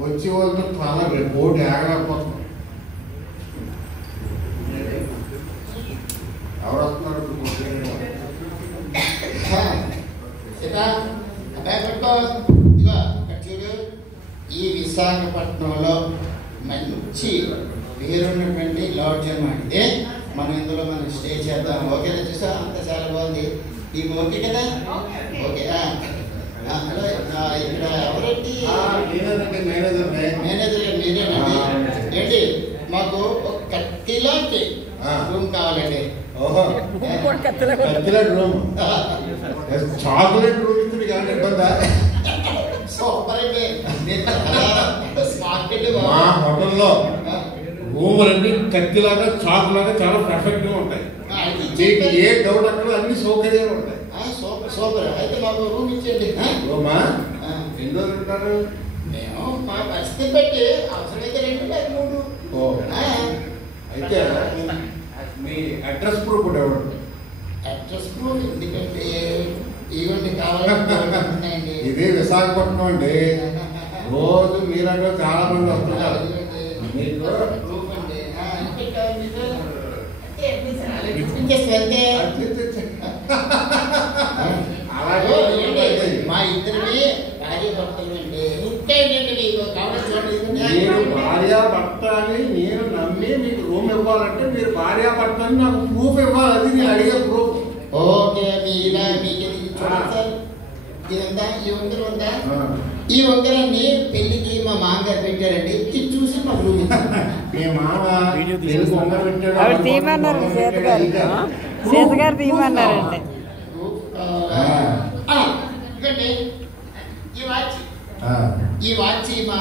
వచ్చే వాళ్ళతో చాలా కోటి ఆగలేకపోతున్నాం. ఎవరు వస్తున్నారు? ఈ విశాఖపట్నంలో మంచి పేరున్నటువంటి లాడ్జ్ అన్నమాట ఇదే. మనం ఇందులో మనం స్టే చేద్దాం. ఓకేనా? చూసా అంత చాలా బాగుంది. ఈ ఓకే కదా? ఓకే. ఇక్కడ ఎవరండి? మేనేజర్ గారు మీరేనండి? ఏంటి మాకు ఒక కత్తిలాంటి రూమ్ కావాలండి. రూమ్ చాక్లెట్ రూమ్ ఇస్తుంది కానీ ఇబ్బందా? సూపర్ అండి. మా హోటల్లో రూములన్నీ కత్తిలాగా చాకులాగా చాలా పర్ఫెక్ట్ గా ఉంటాయి. ఏ డౌట్ అక్కడ అన్ని సౌకర్యాలు ఉంటాయి. సూపర్. అయితే మాకు రూమ్ ఇచ్చేయండి. రూమా? ఎన్ని రోజులు ఉంటారు? మేము మా పరిస్థితి బట్టి అవసరమైతే 2 లేదా 3. అయితే మీ అడ్రస్ ప్రూఫ్ కూడా ఇవ్వండి. అడ్రస్ ప్రూఫ్ ఎందుకంటే ఇవన్నీ కావాలండి. ఇది విశాఖపట్నం అండి. రోజు మీరంటే చాలా మంది వస్తున్నారు. మీకు ప్రూఫ్ అండి. మా ఇద్దరివి భార్య భర్తలు అండి. మీరు భార్యాభర్త అని నేను నమ్మి మీకు రూమ్ ఇవ్వాలంటే మీరు భార్యాభర్త అని నాకు ప్రూఫ్ ఇవ్వాలి. అది నేను అడిగే ప్రూఫ్. ఓకే. మీలా మీకు చూడండి సార్, ఇదంతా ఈ ఉంగరం ఉందా? ఈ ఉంగరాన్ని పెళ్లికి మా మామగారు పెట్టారండి. ఇది చూసి మాకు రూమ్ మీ మామ ఉంగరం పెట్టాడు. ఆవిడ తీయమన్నారు. సీతగారు తీయమన్నారండి. ఈ వాచ్ మా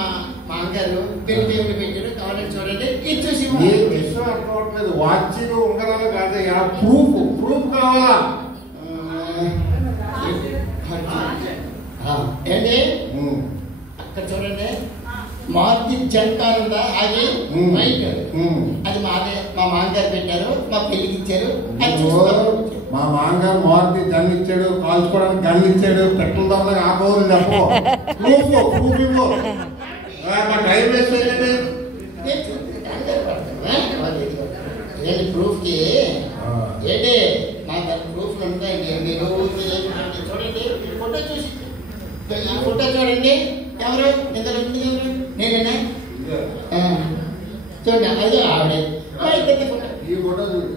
మామగారు పెళ్లి దేవుడు పెట్టారు. కావాలని చూడండి. ఇది చూసి విషయం అర్థం అవట్లేదు. వాచ్ ఉంగరాలు కాదయ్యా, ప్రూఫ్ ప్రూఫ్ కావాలా? ఏంటి అక్కడ చూడండి, మారుతి జంకార్ ఉందా? అది వైట్. అది మాదే. మా మామగారు పెట్టారు. మా పెళ్లికి ఇచ్చారు. మా మామగారు మారుతి గన్ ఇచ్చాడు, కాల్చుకోవడానికి గన్ ఇచ్చాడు. పెట్రోల్ ధరలకు ఆపోవాలి చెప్పు. ప్రూఫ్ ప్రూఫ్ ఇవ్వు. మా టైం వేస్ట్ అయ్యండి. ప్రూఫ్ కి ఏంటి మా ప్రూఫ్లు ఉంటాయండి. మీరు చూడండి. ఫోటో చూసి ఈ ఫోటో చూడండి. ఎవరు ఇద్దరు ఎవరు? నేనేనా? చూడండి. అది ఆవిడే. ఫోటో. ఈ ఫోటో చూడు.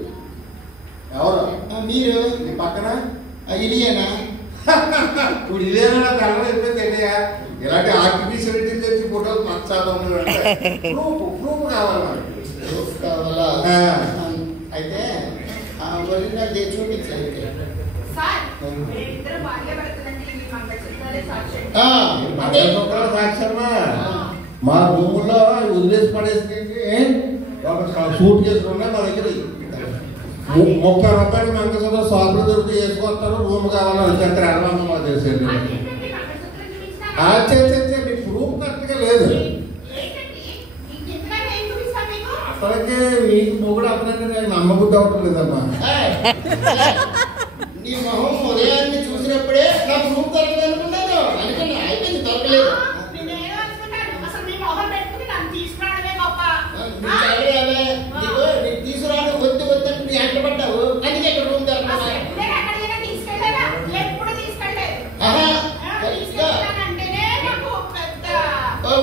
ఎవరు? మీరు. ఈ పక్కన ఇలియేనా? ఇప్పుడు ఇదేనా తెల్ల అయిపోయింది. ఇలాంటి ఆర్టిఫిషియల్ ఇంటెలిజెన్స్ ఫోటోలు నచ్చాలి. ప్రూఫ్ ప్రూఫ్ కావాలి. ప్రూఫ్ కావాలా? అయితే ఒరిజినల్ చూపించాలి. సాక్ష్యమా? మా రూముల్లో వదిలేసి పడేసి ఒక సూట్ చేసుకున్నా మా దగ్గర 30 రూపాయలు మంగళసూత్రం షాపులు దొరికి వేసుకొస్తారు. రూమ్ కావాలని చెప్తారు. అడ్వాన్స్ మాకు చేసేది. మీ ప్రూఫ్ కరెక్ట్గా లేదు. అసలుకే మీకు మొగుడు అతనంటే నేను నమ్మబుద్ధి అవటం లేదమ్మా. నీ మొహం ఉదయాన్ని చూసినప్పుడే నా ప్రూఫ్ దొరకలేదు అనుకున్నాను. అనుకున్నా అయిపోయింది, దొరకలేదు. తీసుకురాను వద్దు వద్దంటే నీ అంట పడ్డావు. అందుకే ఇక్కడ రూమ్ దొరకలేదు.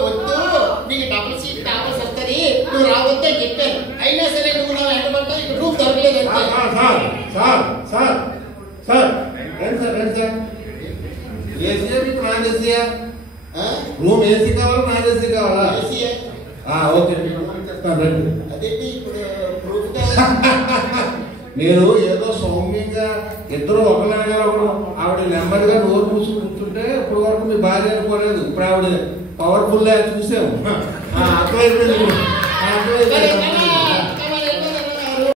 వద్దు, నీకు డబుల్ సీట్ కావాల్సి వస్తుంది, నువ్వు రావద్దు అని చెప్పాను. అయినా సరే నువ్వు నా వెంట పడ్డావు. ఇక్కడ రూమ్ దొరకలేదు. ఏసీయా మీకు నాన్ ఏసీయా? రూమ్ ఏసీ కావాలా నాన్ ఏసీ కావాలా? ఓకే చెప్తాను రండి. అదేంటి ఇప్పుడు ప్రూఫ్ మీరు ఏదో సౌమ్యంగా ఇద్దరు ఒకలాగా ఆవిడ నెమ్మదిగా నోరు మూసి కూర్చుంటే ఇప్పుడు వరకు మీ భార్య అనుకోలేదు. ఇప్పుడు ఆవిడ పవర్ఫుల్ చూసాము. అర్థమైపోయింది.